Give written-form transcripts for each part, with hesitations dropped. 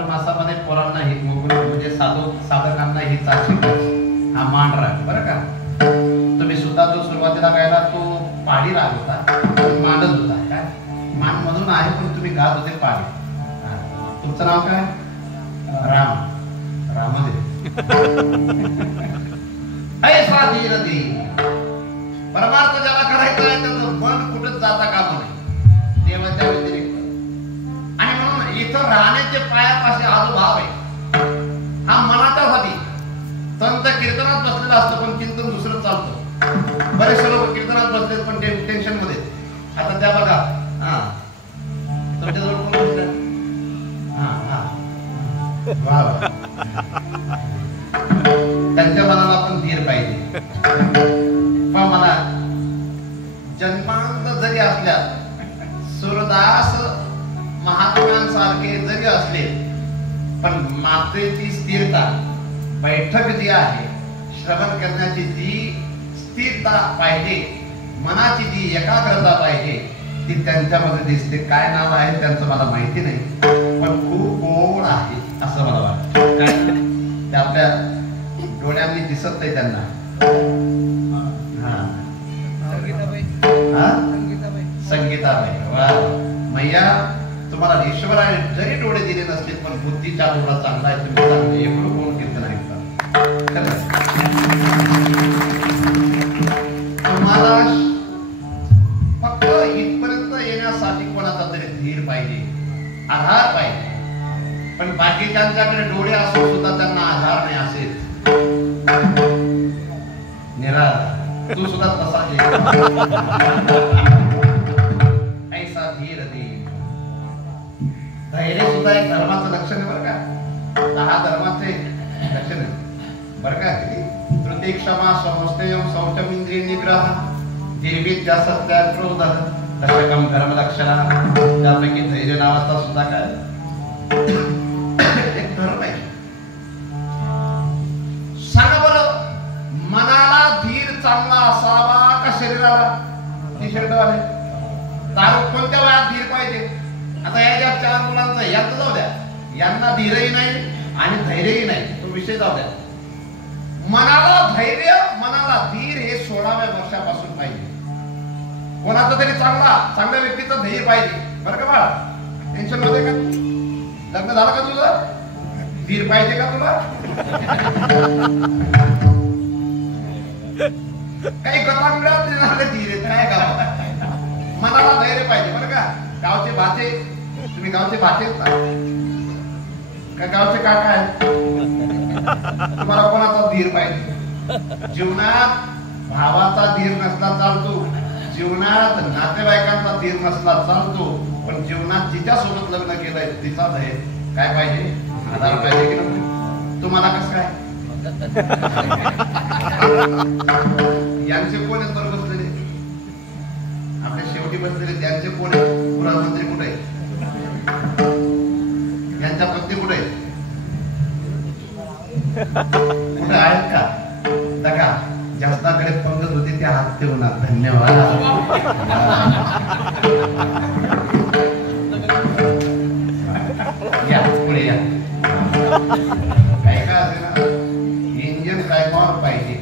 चातुर्मासामध्ये पोरांना ही म्हणजे साधकांना ही चाचणी हा मान राग बरं का. तुम्ही सुद्धा जो सुरुवातीला गायला तो पाडी राग होता, मानच होता. काय मान म्हणून आहे पण तुम्ही गात होते पाडी. तुमचं नाव काय? राम. रामदेव. ऐसा धीर दे. परमार्थ ज्याला करायचा आहे त्याचं मन कुठं जाता कामा नाही देवाच्या व्यतिरिक्त. आणि म्हणून इथं राहण्याचे पायापाशी हा जो भाव आहे हा मनाच्या साठी. संत कीर्तनात बसलेला असतो पण चिंतन दुसरं चालतं. बरेचसे लोक कीर्तनात बसलेत पण टेन्शन मध्ये. आता त्या बघा तुमच्याजवळ कोण बसलं? त्यांच्या मनाला पण धीर पाहिजे. पण मला जन्मांत जरी असल्या सूरदास महात्म्यांसारखे जरी असले पण मातेची स्थिरता, बैठक जी आहे, श्रवण करण्याची जी स्थिरता पाहिजे, मनाची जी एकाग्रता पाहिजे ती त्यांच्यामध्ये दिसते. काय नाव आहे त्यांचं मला माहिती नाही पण खूप गोड आहे असं मला वाटतं. काय ते आपल्या डोळ्यांनी दिसत नाही त्यांना. संगीताबाई. वा मैया तुम्हाला ईश्वराने जरी डोळे दिले नसतील पण बुद्धीचा डोळा चांगला आहे. तुम्ही चांगले एवढं कोण कीर्तन ऐकता. तुम्हाला फक्त इथपर्यंत येण्यासाठी कोणाचा तरी धीर पाहिजे, आधार पाहिजे. पण बाकीच्यांच्याकडे डोळे असून सुद्धा त्यांना आधार नाही असेल. निराधार. तू सुद्धा तसा ऐसा धीर दे. धैर्य सुद्धा एक धर्माचं लक्षण आहे बरं का. 10 धर्माचे लक्षण आहे बरं का. तृतीय क्षमा, समस्तेय, शौचमिंद्रिय निग्रह, निर्विद्या, सत्याग, क्रोध, दशकम धर्म लक्षणा. त्यापैकी धैर्य नावाचा सुद्धा काय एक धर्म आहे. सांगा बरं मनाला धीर चांगला असावा का शरीराला? ती शरीराला दारू कोणत्या वयात धीर पाहिजे? आता या ज्या 4 मुलांचा यात जाऊ द्या, यांना धीरही नाही आणि धैर्यही नाही, तो विषय जाऊ द्या. मनाला धैर्य, मनाला धीर हे 16व्या वर्षापासून पाहिजे. कोणाचा तरी चांगल्या व्यक्तीचं धैर्य पाहिजे बरं का बाळा. टेन्शन मध्ये का? लग्न झालं का तुझं? धीर पाहिजे का तुला? काही गप्पा मिळत धीर काय गाव. मनाला धैर्य पाहिजे बरं का. गावचे भाते, तुम्ही गावचे भाते का गावचे काका आहेत? तुम्हाला कोणाचा धीर पाहिजे? जीवनात भावाचा धीर नसला चालतो, जीवनात नातेवाईकांचा धीर नसला चालतो, पण जीवनात जिच्या सोबत लग्न केलंय तिचा धैर्य काय पाहिजे? आधार पाहिजे की नको? तुम्हाला कसं काय? यांचे कोण आहेत बरं बसलेले? आपल्या शेवटी बसलेले त्यांचे कोण आहेत? गृहमंत्री कुठे आहेत? यांच्या पत्नी कुठे आहेत? कुठे आहेत का? बघा जास्ताकडे पंगत होती त्या हात ठेवणार. धन्यवाद. या पुढे या. काय का असेल ना इंजिन टायमावर पाहिजे.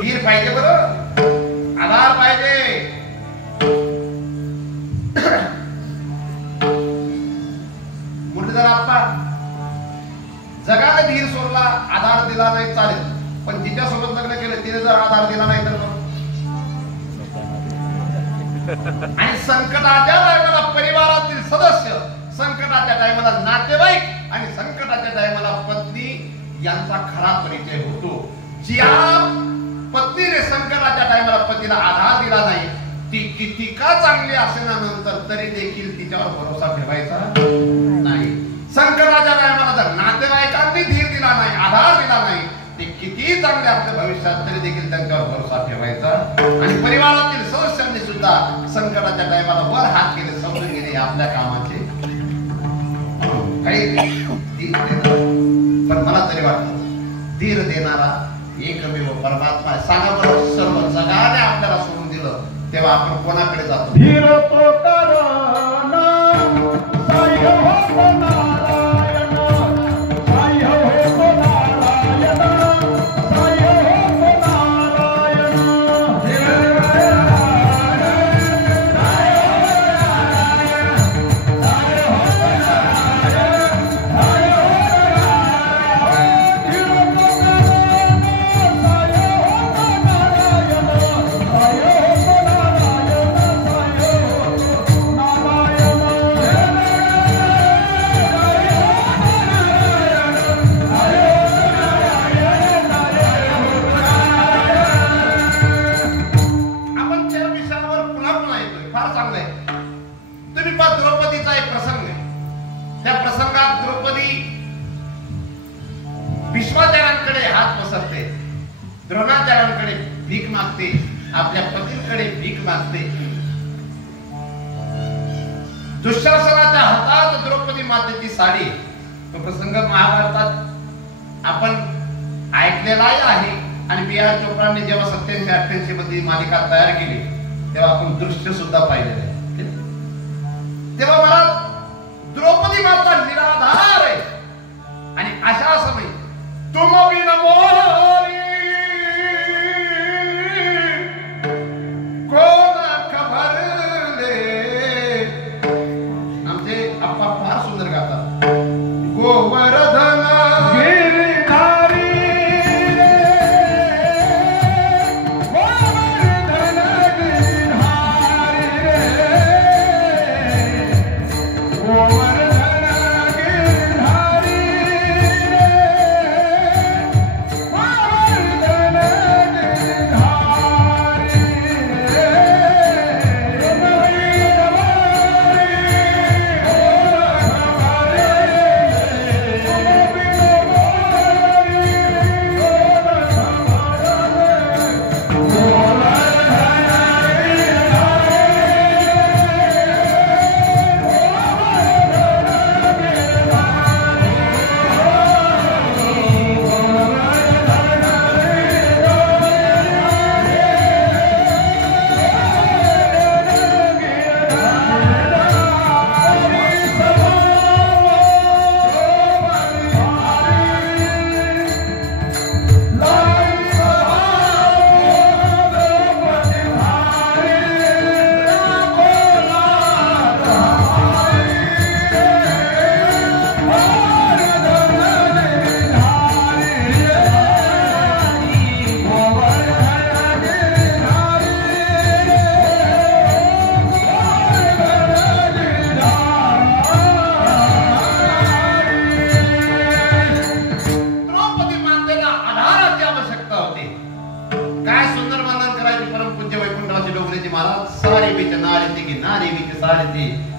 धीर पाहिजे बरं, आधार पाहिजे. मुरलीधर आप्पा जगाने धीर सोडला, आधार दिला नाही चालेल, पण जिच्या सोबत लग्न केलं तिने जर आधार दिला नाही तर आणि संकटाच्या टायमाला परिवारातील सदस्य, संकटाच्या टायमाला नातेवाईक आणि संकटाच्या टायमाला पत्नी यांचा खरा परिचय होतो. ज्या पत्नीने संकटाच्या टायमाला पतीला आधार दिला नाही ती किती का चांगली असेल नंतर तरी देखील तिच्यावर भरोसा ठेवायचा नाही. संकटाच्या टायमाला जर नातेवाईकांनी धीर दिला नाही, आधार दिला नाही, ते किती चांगले आपल्या भविष्यात तरी देखील त्यांच्यावर भरोसा ठेवायचा. आणि परिवारातील सदस्यांनी सुद्धा संकटाच्या टायमाला वर हात केले, समजून गेले आपल्या कामाचे काही. पण मला तरी वाटतं धीर देणारा एकमेव परमात्मा आहे. सांगा बरं, सर्व जगाने आपल्याला सोडून दिलं तेव्हा आपण कोणाकडे जातो? धीर तो श्रीपाद द्रौपदीचा एक प्रसंग आहे. त्या प्रसंगात द्रौपदी भीष्माचार्यांकडे हात पसरते, द्रोणाचार्यांकडे भीक मागते, आपल्या पतींकडे भीक मागते. दुःशासनाच्या हातात द्रौपदी मातेची साडी. तो प्रसंग महाभारतात आपण ऐकलेलाही आहे आणि B.R. चोपडांनी जेव्हा 87-88 मध्ये मालिका तयार केली तेव्हा आपण दृश्य सुद्धा पाहिलेलं आहे. तेव्हा मला द्रौपदी माता निराधार आहे आणि अशा समय तुम बिन मोरी कोण खबरले. आमचे आप्पा फार सुंदर गातात. गोवर्धन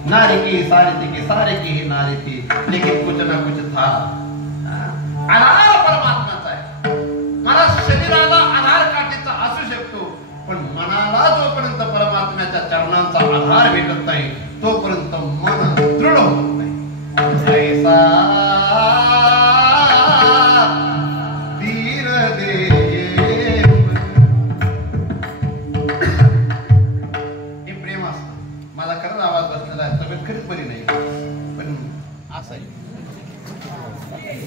नारी की सारे की ही नारी थी, लेकिन कुछ ना कुछ था. आधार परमात्माचा आहे. मला शरीराला आधार काठीचा असू शकतो, पण मनाला जोपर्यंत परमात्म्याच्या चरणांचा आधार भेटत नाही तोपर्यंत मन दृढ होत नाही. ऐसा धीर दे. हे प्रेम असतं. मला खरंच आवाज बसलेला आहे, तब्येत खरीच बरी नाही, पण असं आहे.